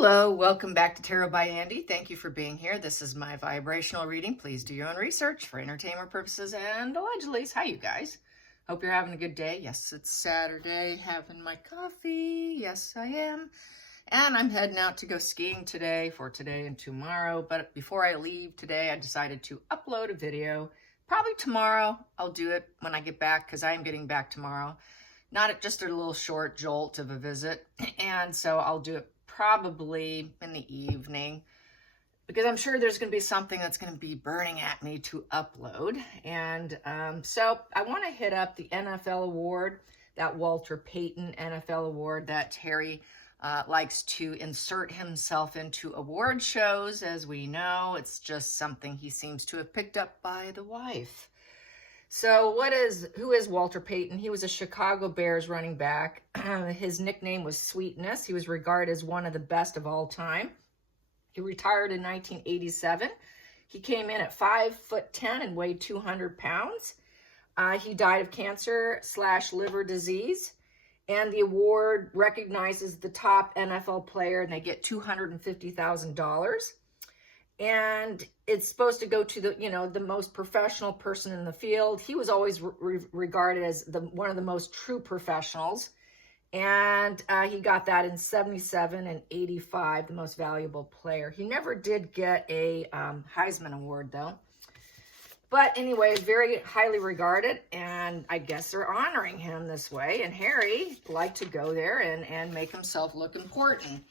Hello, welcome back to Tarot by Andy. Thank you for being here. This is my vibrational reading. Please do your own research for entertainment purposes and allegedly. Hi, you guys. Hope you're having a good day. Yes, it's Saturday, having my coffee. Yes, I am. And I'm heading out to go skiing today and tomorrow. But before I leave today, I decided to upload a video. Probably tomorrow. I'll do it when I get back because I am getting back tomorrow. Not just a little short jolt of a visit. And so I'll do it probably in the evening because I'm sure there's going to be something that's going to be burning at me to upload. And so I want to hit up the NFL award, that Walter Payton NFL award that Harry likes to insert himself into award shows. As we know, it's just something he seems to have picked up by the wife. So who is Walter Payton? He was a Chicago Bears running back. His nickname was Sweetness. He was regarded as one of the best of all time. He retired in 1987. He came in at 5'10" and weighed 200 pounds. He died of cancer/liver disease. And the award recognizes the top NFL player, and they get $250,000. And it's supposed to go to the most professional person in the field. He was always regarded as one of the most true professionals. And he got that in 77 and 85, the most valuable player. He never did get a Heisman Award, though. But anyway, very highly regarded, and I guess they're honoring him this way. And Harry liked to go there and make himself look important.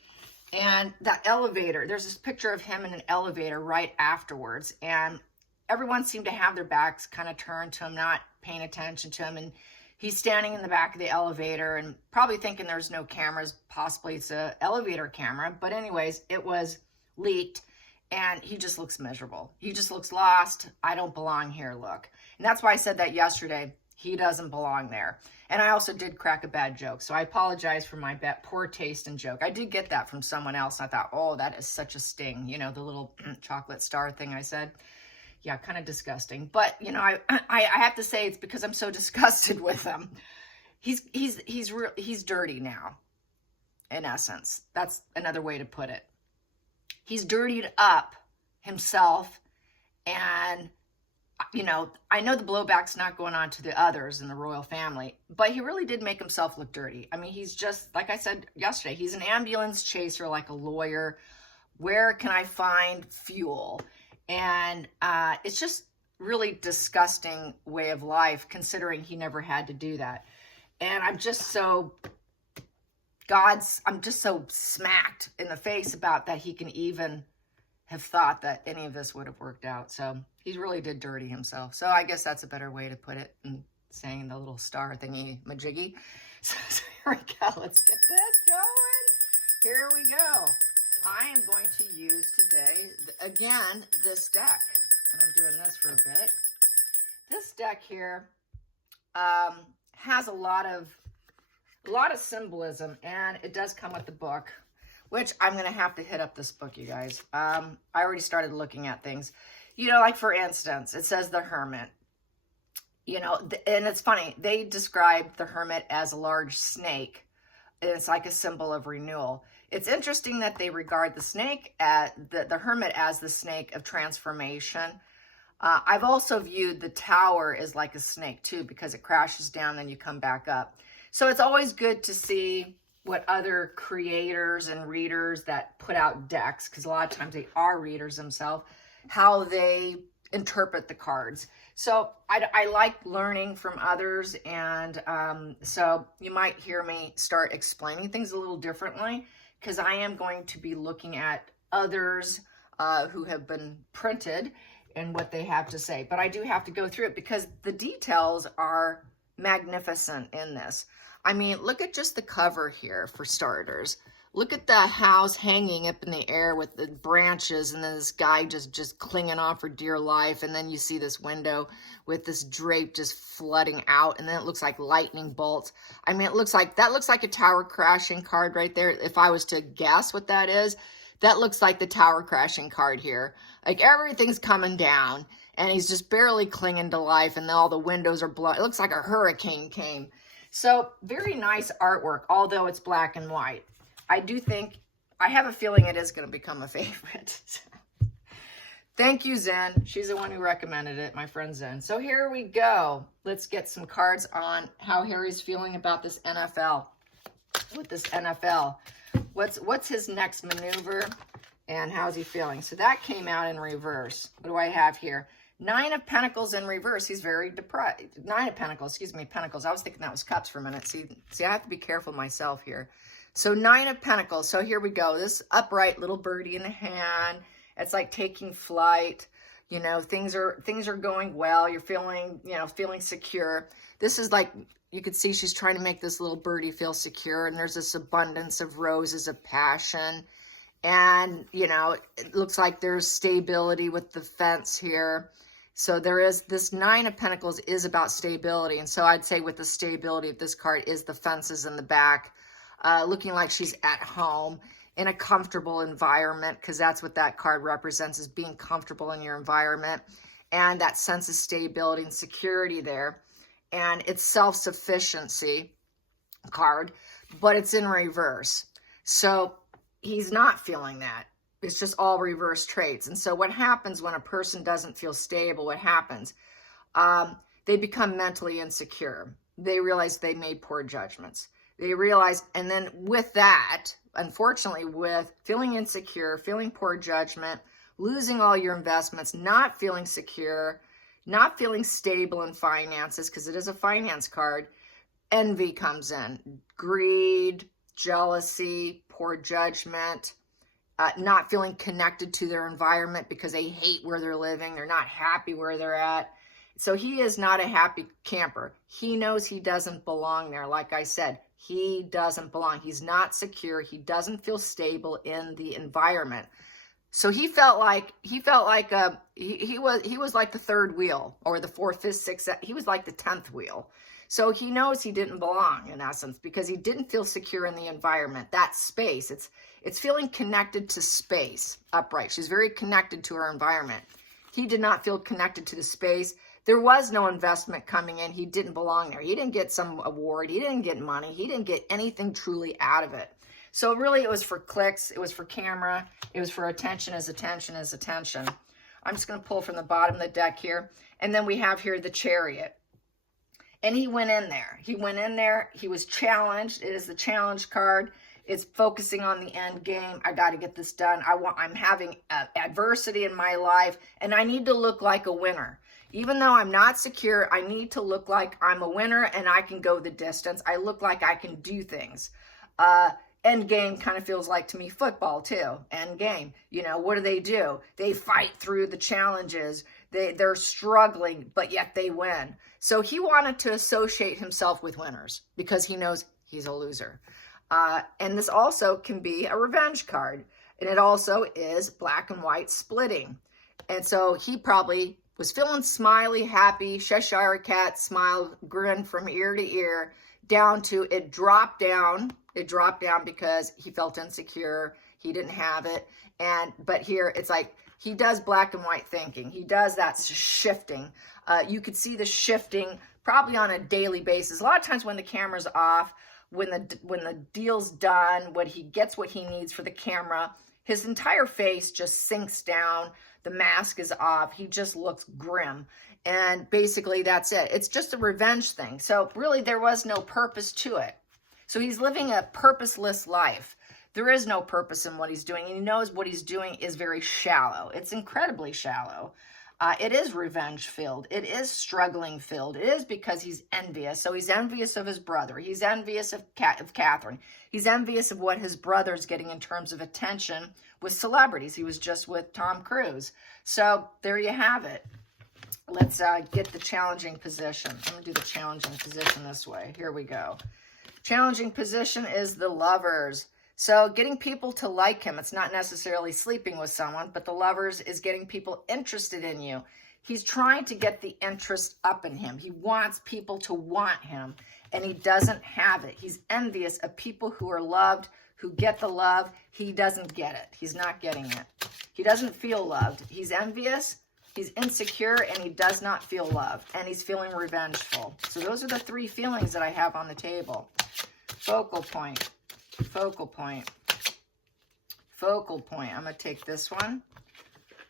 And that elevator, there's this picture of him in an elevator right afterwards. And everyone seemed to have their backs kind of turned to him, not paying attention to him. And he's standing in the back of the elevator and probably thinking there's no cameras. Possibly it's an elevator camera. But anyways, it was leaked. And he just looks miserable. He just looks lost. I don't belong here, look. And that's why I said that yesterday. He doesn't belong there. And I also did crack a bad joke. So I apologize for my poor taste in joke. I did get that from someone else. And I thought, oh, that is such a sting. You know, the little chocolate star thing I said. Yeah, kind of disgusting. But, you know, I have to say it's because I'm so disgusted with him. He's dirty now, in essence. That's another way to put it. He's dirtied up himself, and you know, I know the blowback's not going on to the others in the royal family, but he really did make himself look dirty. I mean, he's just, like I said yesterday, he's an ambulance chaser like a lawyer. Where can I find fuel? And it's just really disgusting way of life, considering he never had to do that. And I'm just so smacked in the face about that he can even have thought that any of this would have worked out. So he really did dirty himself. So I guess that's a better way to put it than saying the little star thingy majiggy. So here we go. Let's get this going. Here we go. I am going to use today, again, this deck. And I'm doing this for a bit. This deck here has a lot of symbolism, and it does come with the book, which I'm going to have to hit up this book, you guys. I already started looking at things. You know, like for instance, it says the Hermit. You know, and it's funny. They described the Hermit as a large snake. And it's like a symbol of renewal. It's interesting that they regard the snake, the Hermit, as the snake of transformation. I've also viewed the Tower as like a snake too, because it crashes down, then you come back up. So it's always good to see what other creators and readers that put out decks, because a lot of times they are readers themselves, how they interpret the cards. So I like learning from others, and so you might hear me start explaining things a little differently, because I am going to be looking at others who have been printed and what they have to say. But I do have to go through it because the details are magnificent in this. I mean, look at just the cover here for starters. Look at the house hanging up in the air with the branches, and then this guy just clinging on for dear life. And then you see this window with this drape just flooding out, and then it looks like lightning bolts. I mean, that looks like a tower crashing card right there. If I was to guess what that is, that looks like the tower crashing card here. Like everything's coming down, and he's just barely clinging to life, and then all the windows are blown. It looks like a hurricane came. So very nice artwork, although it's black and white. I do think I have a feeling it is going to become a favorite. Thank you, Zen. She's the one who recommended it, my friend Zen. So here we go. Let's get some cards on how Harry's feeling about this NFL. With this NFL, what's his next maneuver, and how's he feeling? So that came out in reverse. What do I have here? 9 of Pentacles in reverse. He's very depressed. 9 of Pentacles, excuse me, Pentacles. I was thinking that was Cups for a minute. See, I have to be careful myself here. So 9 of Pentacles. So here we go. This upright little birdie in the hand. It's like taking flight. You know, things are going well. You're feeling, feeling secure. This is like, you could see she's trying to make this little birdie feel secure. And there's this abundance of roses of passion. And, it looks like there's stability with the fence here. So there is, this 9 of Pentacles is about stability. And so I'd say with the stability of this card is the fences in the back. Looking like she's at home in a comfortable environment, because that's what that card represents, is being comfortable in your environment, and that sense of stability and security there. And it's self-sufficiency card, but it's in reverse. So he's not feeling that. It's just all reverse traits. And so what happens when a person doesn't feel stable, what happens? They become mentally insecure. They realize they made poor judgments. They realize, and then with that, unfortunately, with feeling insecure, feeling poor judgment, losing all your investments, not feeling secure, not feeling stable in finances, because it is a finance card, envy comes in. Greed, jealousy, poor judgment, not feeling connected to their environment because they hate where they're living. They're not happy where they're at. So he is not a happy camper. He knows he doesn't belong there. Like I said, he doesn't belong. He's not secure. He doesn't feel stable in the environment. So he felt like he was like the third wheel, or the fourth, fifth, sixth. He was like the 10th wheel. So he knows he didn't belong, in essence, because he didn't feel secure in the environment. That space, it's feeling connected to space. Upright. She's very connected to her environment. He did not feel connected to the space. There was no investment coming in. He didn't belong there. He didn't get some award. He didn't get money. He didn't get anything truly out of it. So really it was for clicks. It was for camera. It was for attention as attention as attention. I'm just going to pull from the bottom of the deck here. And then we have here the Chariot. And he went in there. He went in there. He was challenged. It is the challenge card. It's focusing on the end game. I got to get this done. I'm having adversity in my life, and I need to look like a winner. Even though I'm not secure, I need to look like I'm a winner and I can go the distance. I look like I can do things. End game kind of feels like to me football too. End game. What do? They fight through the challenges. They're struggling, but yet they win. So he wanted to associate himself with winners because he knows he's a loser. And this also can be a revenge card. And it also is black and white splitting. And so he probably was feeling smiley, happy, Cheshire cat smile, grin from ear to ear, down to it dropped down. It dropped down because he felt insecure. He didn't have it. But here it's like he does black and white thinking. He does that shifting. You could see the shifting probably on a daily basis. A lot of times when the camera's off, when the deal's done, when he gets what he needs for the camera, his entire face just sinks down. The mask is off. He just looks grim. And basically that's it. It's just a revenge thing. So really there was no purpose to it. So he's living a purposeless life. There is no purpose in what he's doing. And he knows what he's doing is very shallow. It's incredibly shallow. It is revenge filled. It is struggling filled. It is because he's envious. So he's envious of his brother. He's envious of Catherine. He's envious of what his brother's getting in terms of attention with celebrities. He was just with Tom Cruise. So there you have it. Let's get the challenging position. I'm going to do the challenging position this way. Here we go. Challenging position is the Lovers. So getting people to like him, it's not necessarily sleeping with someone, but the Lovers is getting people interested in you. He's trying to get the interest up in him. He wants people to want him, and he doesn't have it. He's envious of people who are loved, who get the love. He doesn't get it. He's not getting it. He doesn't feel loved. He's envious, he's insecure, and he does not feel loved, and he's feeling revengeful. So those are the 3 feelings that I have on the table. Focal point. Focal point. Focal point. I'm going to take this one.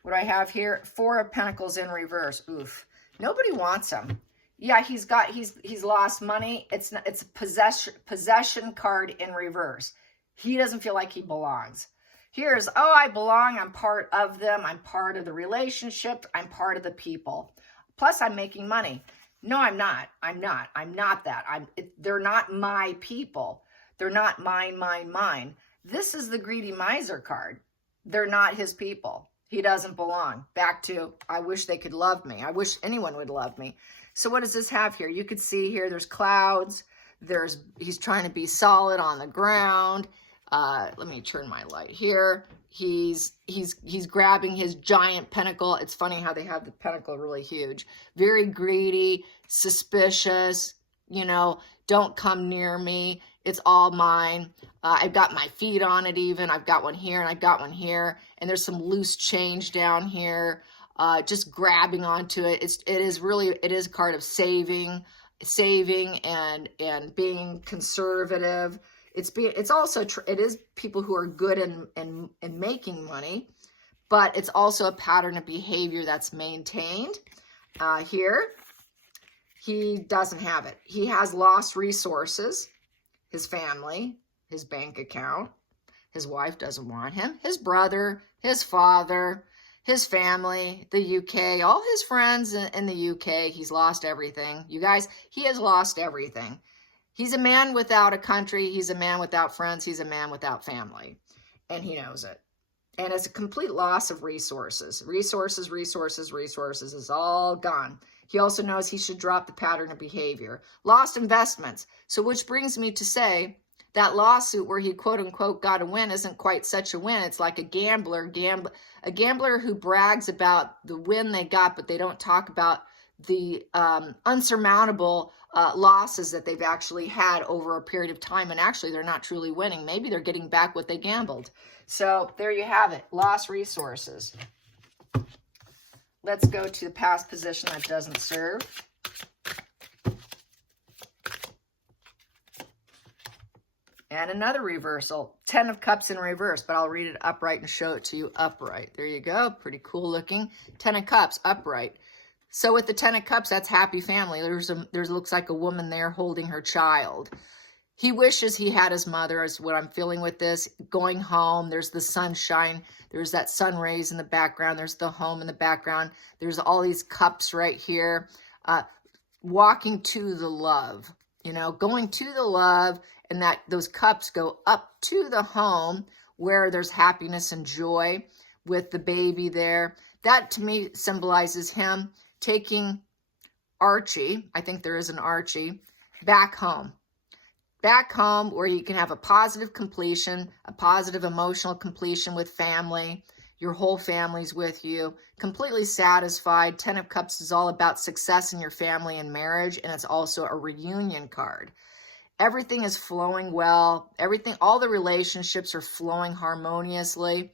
What do I have here? 4 of Pentacles in reverse. Oof. Nobody wants him. Yeah, he's lost money. It's a possession card in reverse. He doesn't feel like he belongs. Here's, oh, I belong. I'm part of them. I'm part of the relationship. I'm part of the people. Plus, I'm making money. No, I'm not. I'm not that. They're not my people. They're not mine. This is the greedy miser card. They're not his people. He doesn't belong. Back to, I wish they could love me. I wish anyone would love me. So what does this have here? You could see here, there's clouds. He's trying to be solid on the ground. Let me turn my light here. He's grabbing his giant pentacle. It's funny how they have the pentacle really huge. Very greedy, suspicious, you know, don't come near me. It's all mine. I've got my feet on it even. I've got one here and I've got one here. And there's some loose change down here. Just grabbing onto it. It is a card of saving and being conservative. It is people who are good in making money, but it's also a pattern of behavior that's maintained. Here, he doesn't have it. He has lost resources, his family, his bank account. His wife doesn't want him. His brother, his father, his family, the UK, all his friends in the UK. He's lost everything. You guys, he has lost everything. He's a man without a country. He's a man without friends. He's a man without family. And he knows it. And it's a complete loss of resources. Resources is all gone. He also knows he should drop the pattern of behavior. Lost investments. So which brings me to say that lawsuit where he quote unquote got a win isn't quite such a win. It's like a gambler who brags about the win they got, but they don't talk about the unsurmountable losses that they've actually had over a period of time. And actually, they're not truly winning. Maybe they're getting back what they gambled. So there you have it. Lost resources. Let's go to the past position that doesn't serve. And another reversal. 10 of Cups in reverse, but I'll read it upright and show it to you upright. There you go. Pretty cool looking. 10 of Cups upright. So with the 10 of Cups, that's happy family. There's looks like a woman there holding her child. He wishes he had his mother, is what I'm feeling with this. Going home, there's the sunshine. There's that sun rays in the background. There's the home in the background. There's all these cups right here. Walking to the love, you know, going to the love, and that those cups go up to the home where there's happiness and joy with the baby there. That to me symbolizes him taking Archie, I think there is an Archie, back home. Back home where you can have a positive completion, a positive emotional completion with family. Your whole family's with you, completely satisfied. 10 of Cups is all about success in your family and marriage, and it's also a reunion card. Everything is flowing well. All the relationships are flowing harmoniously.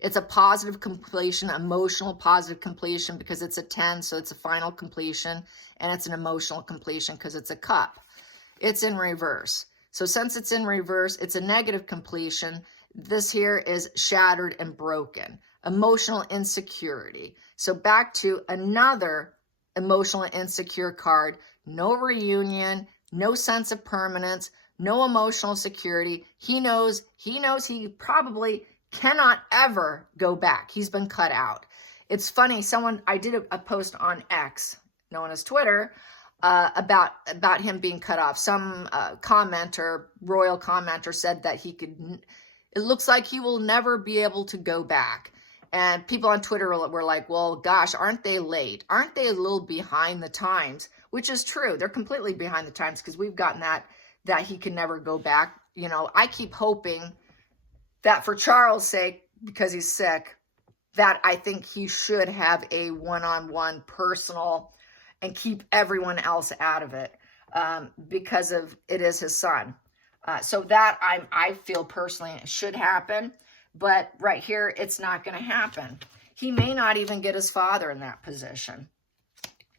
It's a positive completion, emotional positive completion because it's a 10, so it's a final completion, and it's an emotional completion because it's a cup. It's in reverse. So since it's in reverse, it's a negative completion. This here is shattered and broken. Emotional insecurity. So back to another emotional insecure card. No reunion, no sense of permanence, no emotional security. He knows he probably cannot ever go back. He's been cut out. It's funny, I did a post on X, known as Twitter, about him being cut off. Some royal commenter said that it looks like he will never be able to go back. And people on Twitter were like, well, gosh, aren't they late? Aren't they a little behind the times? Which is true. They're completely behind the times because we've gotten that he can never go back. You know, I keep hoping that for Charles' sake, because he's sick, that I think he should have a one-on-one personal and keep everyone else out of it because it is his son. So that I feel personally it should happen, but right here, it's not going to happen. He may not even get his father in that position.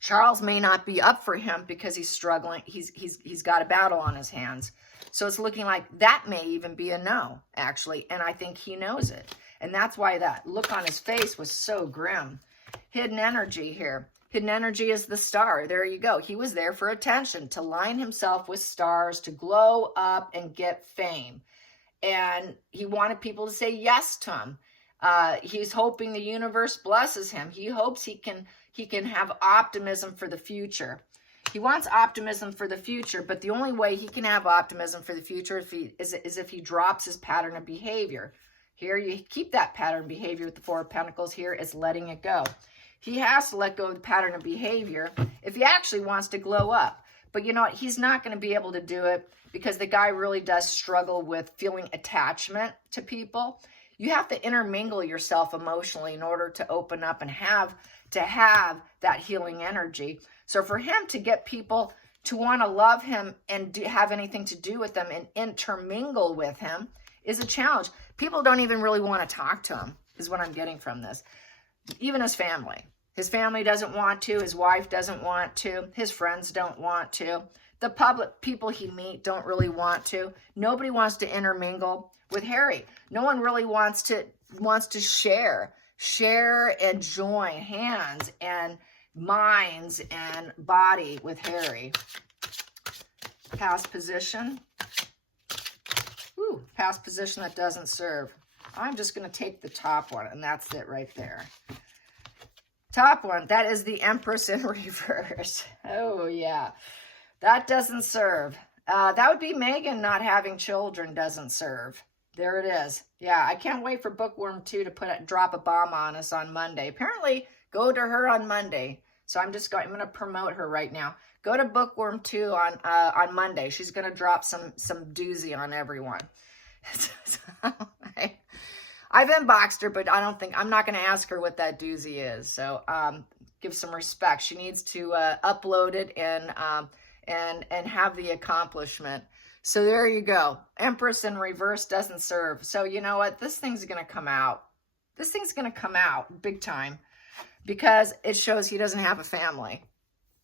Charles may not be up for him because he's struggling. He's got a battle on his hands. So it's looking like that may even be a no, actually. And I think he knows it. And that's why that look on his face was so grim. Hidden energy here. Hidden energy is the star. There you go. He was there for attention, to line himself with stars, to glow up and get fame. And he wanted people to say yes to him. He's hoping the universe blesses him. He hopes he can have optimism for the future. He wants optimism for the future, but the only way he can have optimism for the future is if he drops his pattern of behavior. Here, you keep that pattern of behavior with the Four of Pentacles. Here is letting it go. He has to let go of the pattern of behavior if he actually wants to glow up. But you know what? He's not going to be able to do it because the guy really does struggle with feeling attachment to people. You have to intermingle yourself emotionally in order to open up and have that healing energy. So for him to get people to want to love him and have anything to do with them and intermingle with him is a challenge. People don't even really want to talk to him, is what I'm getting from this. Even his family. His family doesn't want to. His wife doesn't want to. His friends don't want to. The public people he meet don't really want to. Nobody wants to intermingle with Harry. No one really wants to share and join hands and minds and body with Harry. Past position. Ooh, past position that doesn't serve. I'm just going to take the top one, and that's it right there. Top one, that is the Empress in reverse. Oh, yeah. That doesn't serve. That would be Megan not having children doesn't serve. There it is. Yeah, I can't wait for Bookworm 2 to drop a bomb on us on Monday. Apparently, go to her on Monday. So I'm going to promote her right now. Go to Bookworm 2 on Monday. She's going to drop some doozy on everyone. I've inboxed her, but I'm not going to ask her what that doozy is. So give some respect. She needs to upload it and have the accomplishment. So there you go. Empress in reverse doesn't serve. So you know what? This thing's going to come out. This thing's going to come out big time because it shows he doesn't have a family.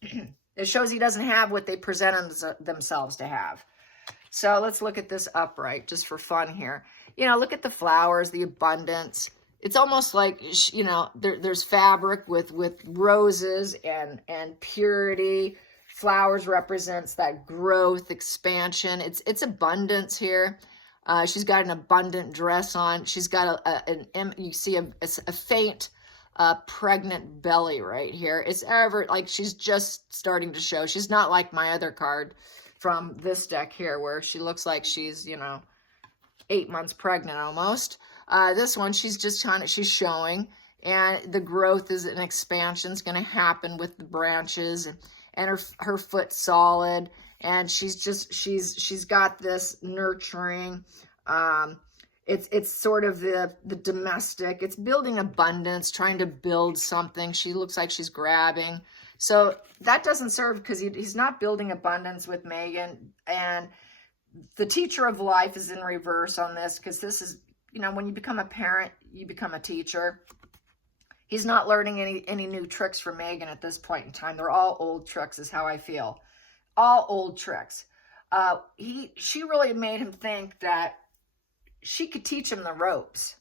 It shows he doesn't have what they present themselves to have. So let's look at this upright just for fun here. You know, look at the flowers, the abundance. It's almost like, you know, there's fabric with roses and purity. Flowers represents that growth, expansion. It's abundance here. She's got an abundant dress on. She's got you see a faint pregnant belly right here. It's like she's just starting to show. She's not like my other card from this deck here where she looks like she's, you know, 8 months pregnant almost. This one, she's showing, and the growth is an expansion is going to happen with the branches and her foot solid, and she's got this nurturing. It's sort of the domestic. It's building abundance, trying to build something. She looks like she's grabbing. So that doesn't serve because he's not building abundance with Megan. And the teacher of life is in reverse on this because this is, you know, when you become a parent, you become a teacher. He's not learning any new tricks from Megan at this point in time. They're all old tricks is how I feel. All old tricks. She really made him think that she could teach him the ropes.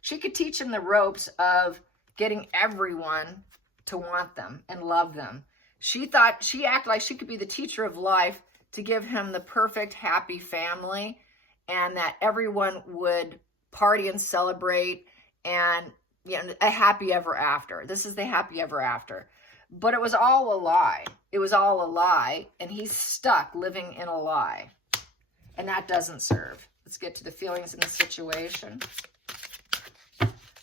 She could teach him the ropes of getting everyone to want them and love them. She acted like she could be the teacher of life to give him the perfect happy family and that everyone would party and celebrate and, you know, a happy ever after. This is the happy ever after. But it was all a lie. It was all a lie, and he's stuck living in a lie. And that doesn't serve. Let's get to the feelings in the situation.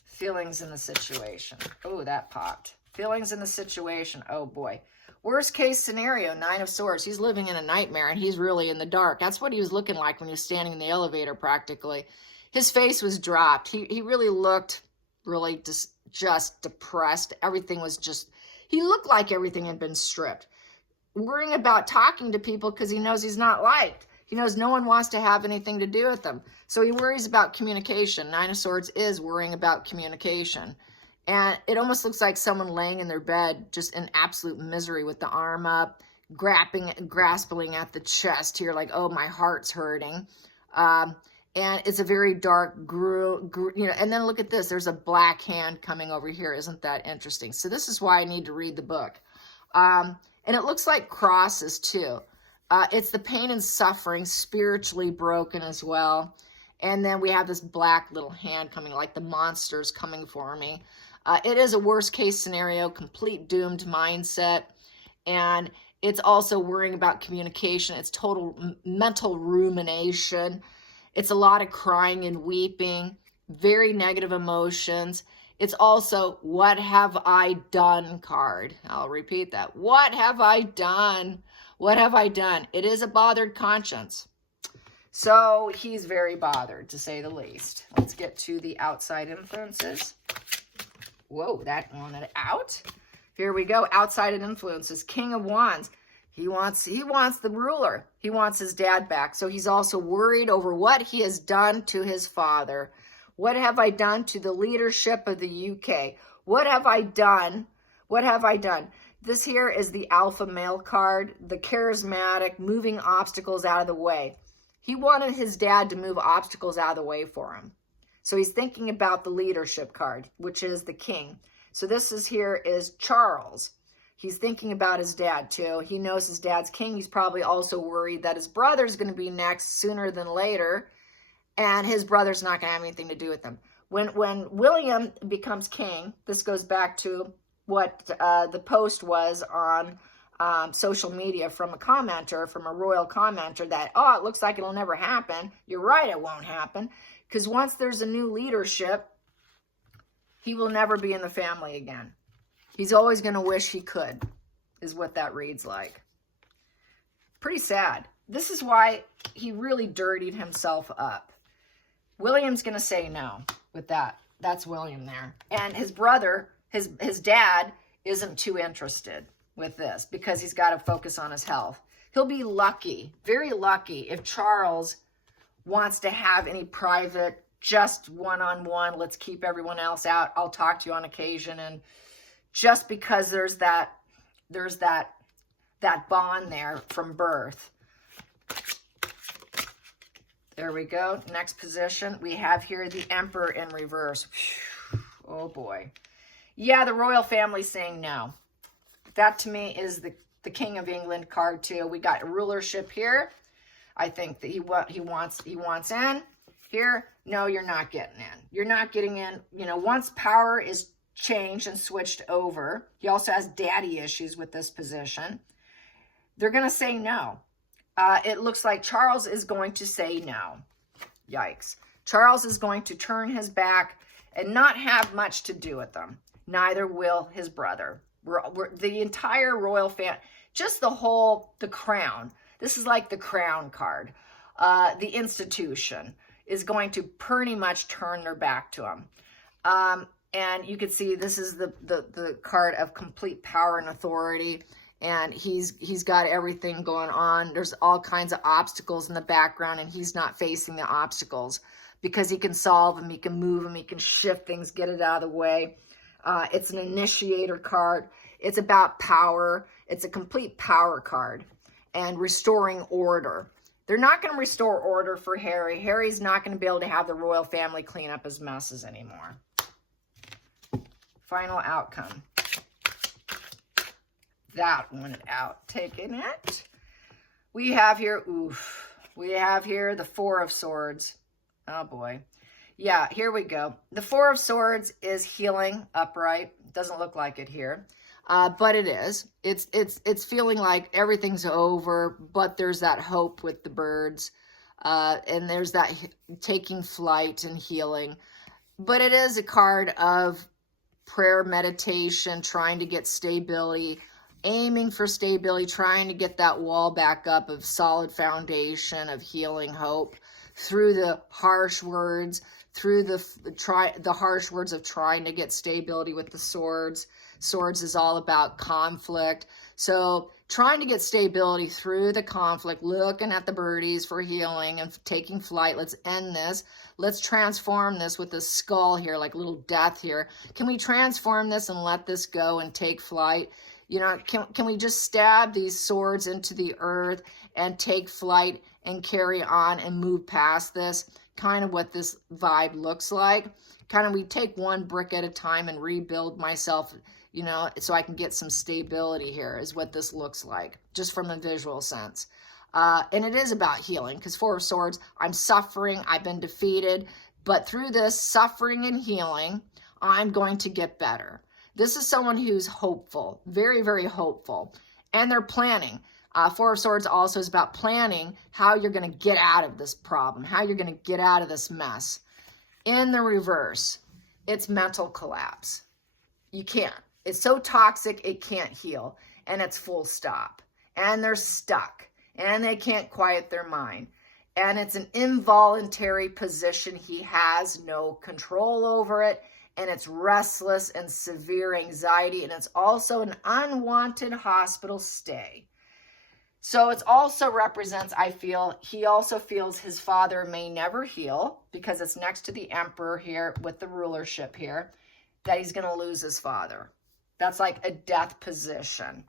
Feelings in the situation. Oh, that popped. Feelings in the situation. Oh, boy. Worst case scenario, 9 of Swords. He's living in a nightmare, and he's really in the dark. That's what he was looking like when he was standing in the elevator, practically. His face was dropped. He really looked really just depressed. Everything was just... He looked like everything had been stripped. Worrying about talking to people because he knows he's not liked. He knows no one wants to have anything to do with him. So he worries about communication. 9 of Swords is worrying about communication. And it almost looks like someone laying in their bed just in absolute misery with the arm up, grasping at the chest here, like, oh, my heart's hurting. And it's a very dark, and then look at this. There's a black hand coming over here. Isn't that interesting? So this is why I need to read the book. And it looks like crosses too. It's the pain and suffering, spiritually broken as well. And then we have this black little hand coming, like the monster's coming for me. It is a worst case scenario, complete doomed mindset. And it's also worrying about communication. It's total mental rumination. It's a lot of crying and weeping, very negative emotions. It's also, what have I done card. I'll repeat that. What have I done? What have I done? It is a bothered conscience. So he's very bothered, to say the least. Let's get to the outside influences. Whoa, that wanted out. Here we go. Outside influences. King of Wands. He wants the ruler. He wants his dad back. So he's also worried over what he has done to his father. What have I done to the leadership of the UK? What have I done? What have I done? This here is the alpha male card, the charismatic, moving obstacles out of the way. He wanted his dad to move obstacles out of the way for him. So he's thinking about the leadership card, which is the king. So this is Charles. He's thinking about his dad too. He knows his dad's king. He's probably also worried that his brother's going to be next sooner than later, and his brother's not going to have anything to do with him. When William becomes king, this goes back to what the post was on social media from a commenter, from a royal commenter, that, oh, it looks like it'll never happen. You're right, it won't happen. Because once there's a new leadership, he will never be in the family again. He's always going to wish he could, is what that reads like. Pretty sad. This is why he really dirtied himself up. William's going to say no with that. That's William there. And his brother, his dad, isn't too interested with this because he's got to focus on his health. He'll be lucky, very lucky, if Charles wants to have any private, just one-on-one, let's keep everyone else out, I'll talk to you on occasion, and just because there's that bond there from birth. There we go. Next position, we have here the Emperor in reverse. Oh boy. Yeah, the royal family saying no. That to me is the King of England card too. We got rulership here. I think that he wants in. Here, no, you're not getting in. You're not getting in. You know, once power is changed and switched over, he also has daddy issues with this position. They're going to say no. It looks like Charles is going to say no. Yikes. Charles is going to turn his back and not have much to do with them. Neither will his brother. The entire royal family, just the crown. This is like the crown card. The institution is going to pretty much turn their back to him. And you can see this is the card of complete power and authority. And he's got everything going on. There's all kinds of obstacles in the background, and he's not facing the obstacles because he can solve them, he can move them, he can shift things, get it out of the way. It's an initiator card. It's about power. It's a complete power card and restoring order. They're not going to restore order for Harry. Harry's not going to be able to have the royal family clean up his messes anymore. Final outcome. That one out. Taking it. We have here, we have here the Four of Swords. Oh boy. Yeah, here we go. The Four of Swords is healing upright. Doesn't look like it here. But it is. It's feeling like everything's over, but there's that hope with the birds. And there's that taking flight and healing. But it is a card of prayer, meditation, trying to get stability, aiming for stability, trying to get that wall back up of solid foundation of healing hope through the harsh words, through the harsh words of trying to get stability with the swords. Swords is all about conflict. So trying to get stability through the conflict, looking at the birdies for healing and taking flight. Let's end this. Let's transform this with the skull here, like little death here. Can we transform this and let this go and take flight? You know, can we just stab these swords into the earth and take flight and carry on and move past this? Kind of what this vibe looks like. Kind of we take one brick at a time and rebuild myself, you know, so I can get some stability here is what this looks like, just from a visual sense. And it is about healing, because Four of Swords, I'm suffering, I've been defeated, but through this suffering and healing, I'm going to get better. This is someone who's hopeful, very, very hopeful, and they're planning. Four of Swords also is about planning how you're going to get out of this problem, how you're going to get out of this mess. In the reverse, it's mental collapse. You can't. It's so toxic, it can't heal, and it's full stop. And they're stuck, and they can't quiet their mind. And it's an involuntary position. He has no control over it, and it's restless and severe anxiety, and it's also an unwanted hospital stay. So it also represents, I feel, he also feels his father may never heal, because it's next to the Emperor here with the rulership here, that he's going to lose his father. That's like a death position.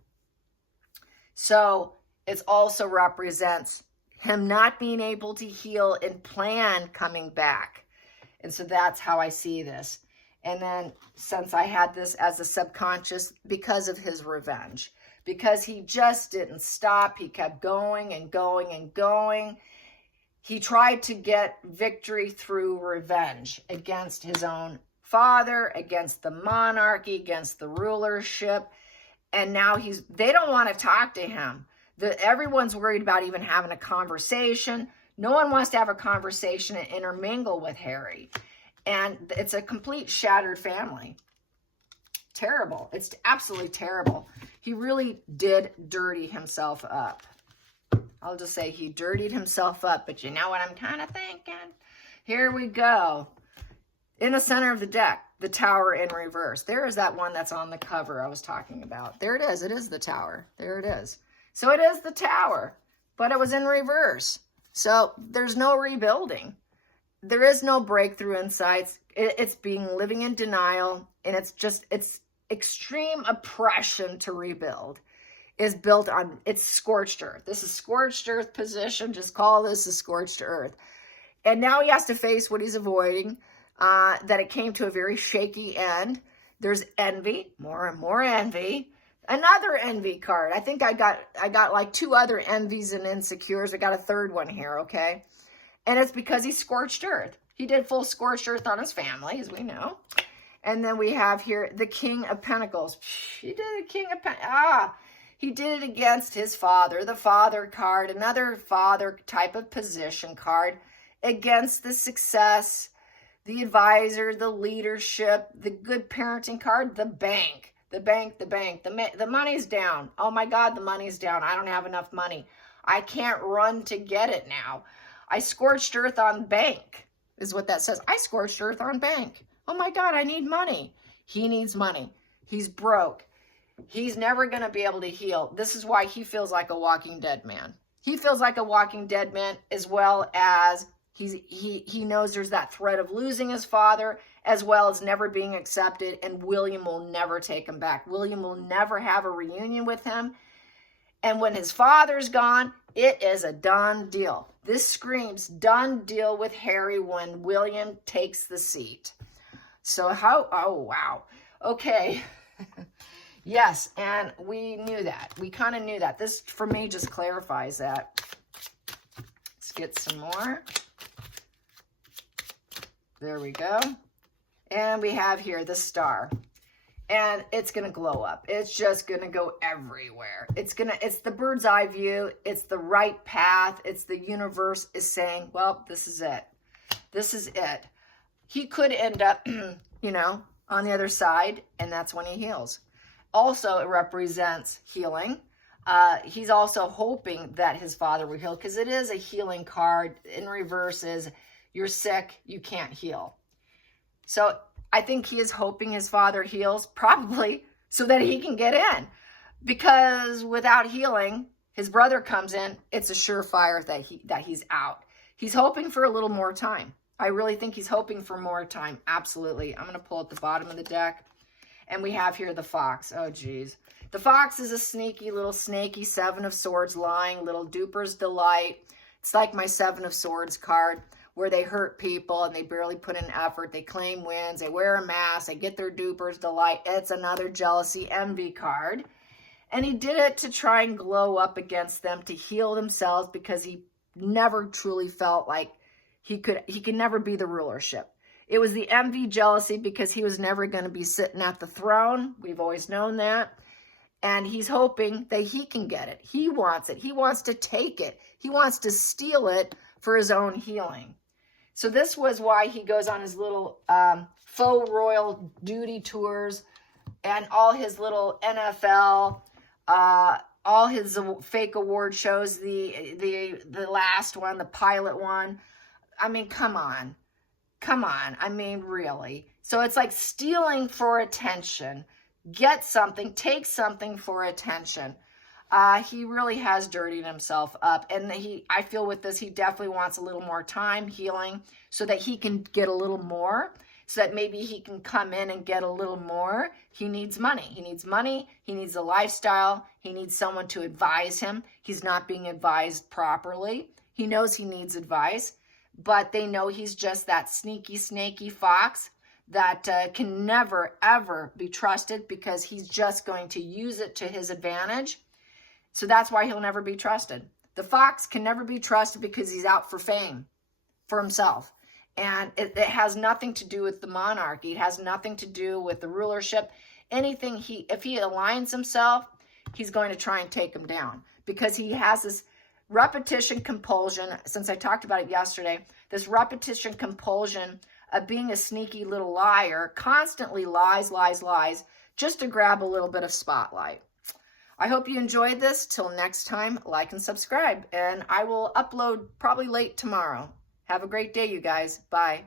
So it also represents him not being able to heal and plan coming back. And so that's how I see this. And then since I had this as a subconscious, because of his revenge, because he just didn't stop, he kept going and going and going. He tried to get victory through revenge against his own father, against the monarchy, against the rulership. And now they don't want to talk to him. Everyone's worried about even having a conversation. No one wants to have a conversation and intermingle with Harry. And it's a complete shattered family. Terrible. It's absolutely terrible. He really did dirty himself up. I'll just say he dirtied himself up, but you know what I'm kind of thinking? Here we go. In the center of the deck, the Tower in reverse. There is that one that's on the cover I was talking about. There it is. It is the Tower. There it is. So it is the Tower, but it was in reverse. So there's no rebuilding. There is no breakthrough insights. It's living in denial, and it's extreme oppression to rebuild. Is built on, it's scorched earth. This is scorched earth position. Just call this a scorched earth. And now he has to face what he's avoiding, that it came to a very shaky end. There's envy, more and more envy. Another envy card. I think I got like two other envies and insecures. I got a third one here, okay? And it's because he scorched earth. He did full scorched earth on his family, as we know. And then we have here the King of Pentacles. He did the King of Pentacles. He did it against his father, the father card, another father type of position card, against the success, the advisor, the leadership, the good parenting card, the bank. The bank. The money's down. Oh my God, the money's down. I don't have enough money. I can't run to get it now. I scorched earth on bank, is what that says. I scorched earth on bank. Oh my God, I need money. He needs money. He's broke. He's never going to be able to heal. This is why he feels like a walking dead man. He feels like a walking dead man, as well as he knows there's that threat of losing his father, as well as never being accepted, and William will never take him back. William will never have a reunion with him. And when his father's gone, it is a done deal. This screams done deal with Harry when William takes the seat. So oh wow. Okay. Yes, and we knew that. We kind of knew that. This, for me, just clarifies that. Let's get some more. There we go. And we have here the star. And it's going to glow up. It's just going to go everywhere. It's the bird's eye view. It's the right path. It's the universe is saying, well, this is it. This is it. He could end up, you know, on the other side, and that's when he heals. Also, it represents healing. He's also hoping that his father will heal, because it is a healing card. In reverse is, you're sick, you can't heal. So I think he is hoping his father heals, probably so that he can get in. Because without healing, his brother comes in, it's a surefire that he's out. He's hoping for a little more time. I really think he's hoping for more time. Absolutely. I'm going to pull at the bottom of the deck. And we have here the fox. Oh, geez. The fox is a sneaky little snaky 7 of Swords lying, little duper's delight. It's like my 7 of Swords card, where they hurt people and they barely put in effort. They claim wins. They wear a mask. They get their duper's delight. It's another jealousy, envy card. And he did it to try and glow up against them, to heal themselves, because he never truly felt like he could never be the rulership. It was the envy, jealousy, because he was never going to be sitting at the throne. We've always known that. And he's hoping that he can get it. He wants it. He wants to take it. He wants to steal it for his own healing. So this was why he goes on his little faux royal duty tours and all his little NFL, all his fake award shows, the last one, the pilot one. I mean, come on. Come on. I mean, really. So it's like stealing for attention. Get something, take something for attention. He really has dirtied himself up. And I feel with this, he definitely wants a little more time healing so that he can get a little more, so that maybe he can come in and get a little more. He needs money. He needs money. He needs a lifestyle. He needs someone to advise him. He's not being advised properly. He knows he needs advice, but they know he's just that sneaky, snaky fox that can never, ever be trusted, because he's just going to use it to his advantage. So that's why he'll never be trusted. The fox can never be trusted because he's out for fame, for himself. And it has nothing to do with the monarchy. It has nothing to do with the rulership. Anything if he aligns himself, he's going to try and take him down, because he has this repetition compulsion. Since I talked about it yesterday, this repetition compulsion of being a sneaky little liar, constantly lies, just to grab a little bit of spotlight. I hope you enjoyed this. Till next time, like and subscribe, and I will upload probably late tomorrow. Have a great day, you guys. Bye.